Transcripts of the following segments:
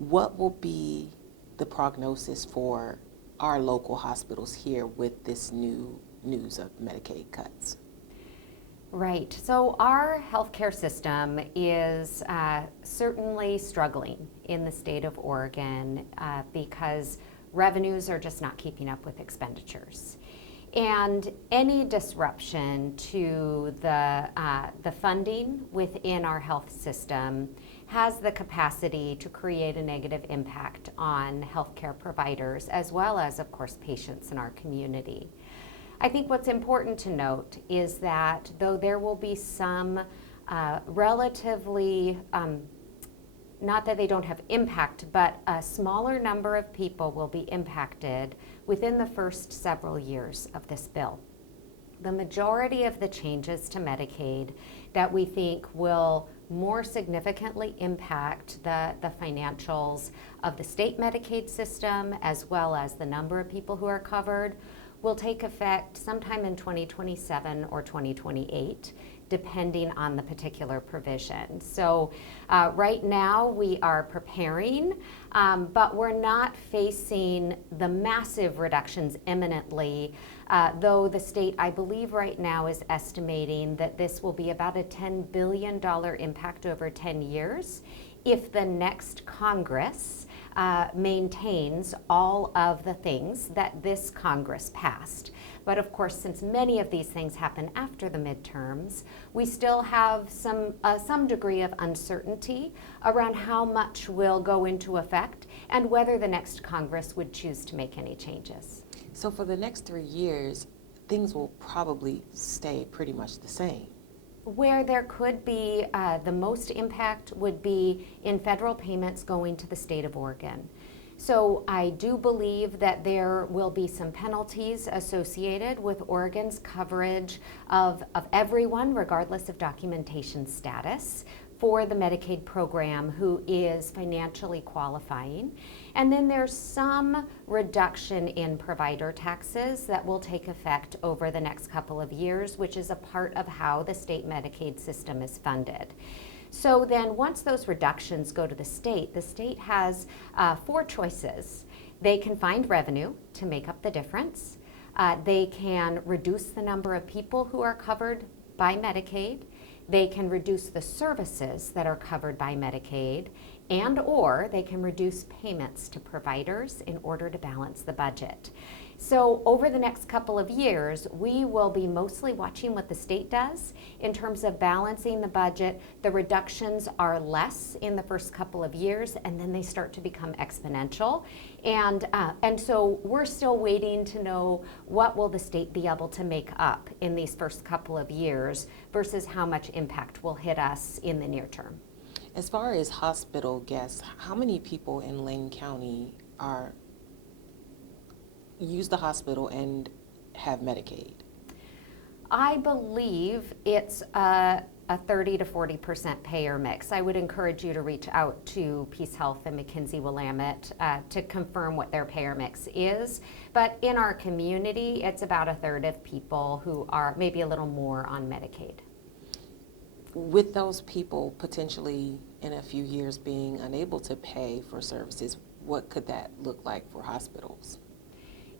What will be the prognosis for our local hospitals here with this new news of Medicaid cuts? Right. So our healthcare system is certainly struggling in the state of Oregon because revenues are just not keeping up with expenditures. And any disruption to the funding within our health system has the capacity to create a negative impact on healthcare providers as well as, of course, patients in our community. I think what's important to note is that though there will be some relatively, not that they don't have impact, but a smaller number of people will be impacted within the first several years of this bill. The majority of the changes to Medicaid that we think will more significantly impact the financials of the state Medicaid system as well as the number of people who are covered will take effect sometime in 2027 or 2028, depending on the particular provision. So right now we are preparing, but we're not facing the massive reductions imminently, though the state, I believe right now, is estimating that this will be about a $10 billion impact over 10 years if the next Congress maintains all of the things that this Congress passed. But of course, since many of these things happen after the midterms, we still have some degree of uncertainty around how much will go into effect and whether the next Congress would choose to make any changes. So for the next 3 years, things will probably stay pretty much the same. Where there could be the most impact would be in federal payments going to the state of Oregon. So I do believe that there will be some penalties associated with Oregon's coverage of everyone, regardless of documentation status, for the Medicaid program who is financially qualifying. And then there's some reduction in provider taxes that will take effect over the next couple of years, which is a part of how the state Medicaid system is funded. So then once those reductions go to the state has 4 choices. They can find revenue to make up the difference. They can reduce the number of people who are covered by Medicaid. They can reduce the services that are covered by Medicaid, and or they can reduce payments to providers in order to balance the budget. So over the next couple of years, we will be mostly watching what the state does in terms of balancing the budget. The reductions are less in the first couple of years, and then they start to become exponential. And so we're still waiting to know what will the state be able to make up in these first couple of years versus how much impact will hit us in the near term. As far as hospital guests, how many people in Lane County use the hospital and have Medicaid? I believe it's a 30 to 40% payer mix. I would encourage you to reach out to Peace Health and McKinsey Willamette to confirm what their payer mix is. But in our community, it's about a third of people who are maybe a little more on Medicaid. With those people potentially in a few years being unable to pay for services, what could that look like for hospitals?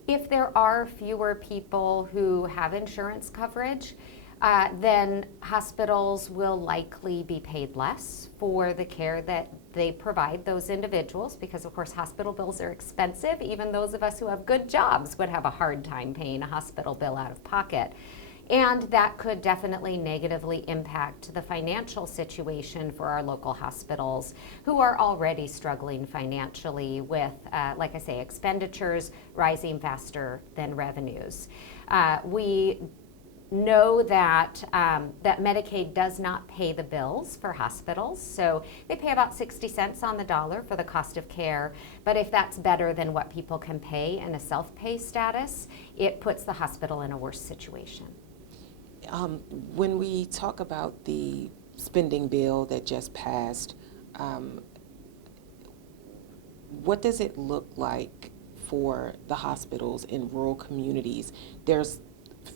If there are fewer people who have insurance coverage, then hospitals will likely be paid less for the care that they provide those individuals, because of course hospital bills are expensive. Even those of us who have good jobs would have a hard time paying a hospital bill out of pocket. And that could definitely negatively impact the financial situation for our local hospitals, who are already struggling financially with, like I say, expenditures rising faster than revenues. We know that that Medicaid does not pay the bills for hospitals, so they pay about 60 cents on the dollar for the cost of care. But if that's better than what people can pay in a self-pay status, it puts the hospital in a worse situation. When we talk about the spending bill that just passed, what does it look like for the hospitals in rural communities? There's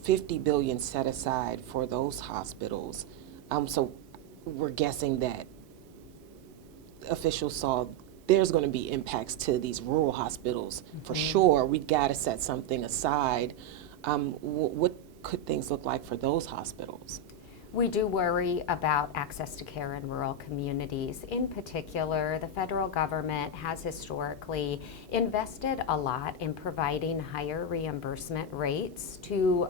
$50 billion set aside for those hospitals. So we're guessing that officials saw there's going to be impacts to these rural hospitals for sure. We got to set something aside. What could things look like for those hospitals? We do worry about access to care in rural communities. In particular, the federal government has historically invested a lot in providing higher reimbursement rates to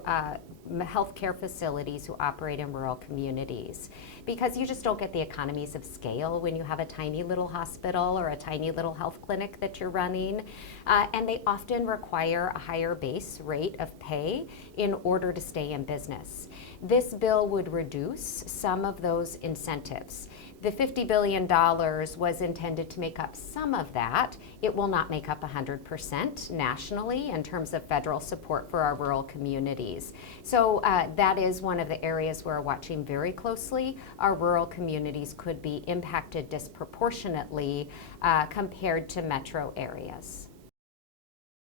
healthcare facilities who operate in rural communities, because you just don't get the economies of scale when you have a tiny little hospital or a tiny little health clinic that you're running, and they often require a higher base rate of pay in order to stay in business. This bill would reduce some of those incentives. The $50 billion was intended to make up some of that. It will not make up 100% nationally in terms of federal support for our rural communities. So that is one of the areas we're watching very closely. Our rural communities could be impacted disproportionately compared to metro areas.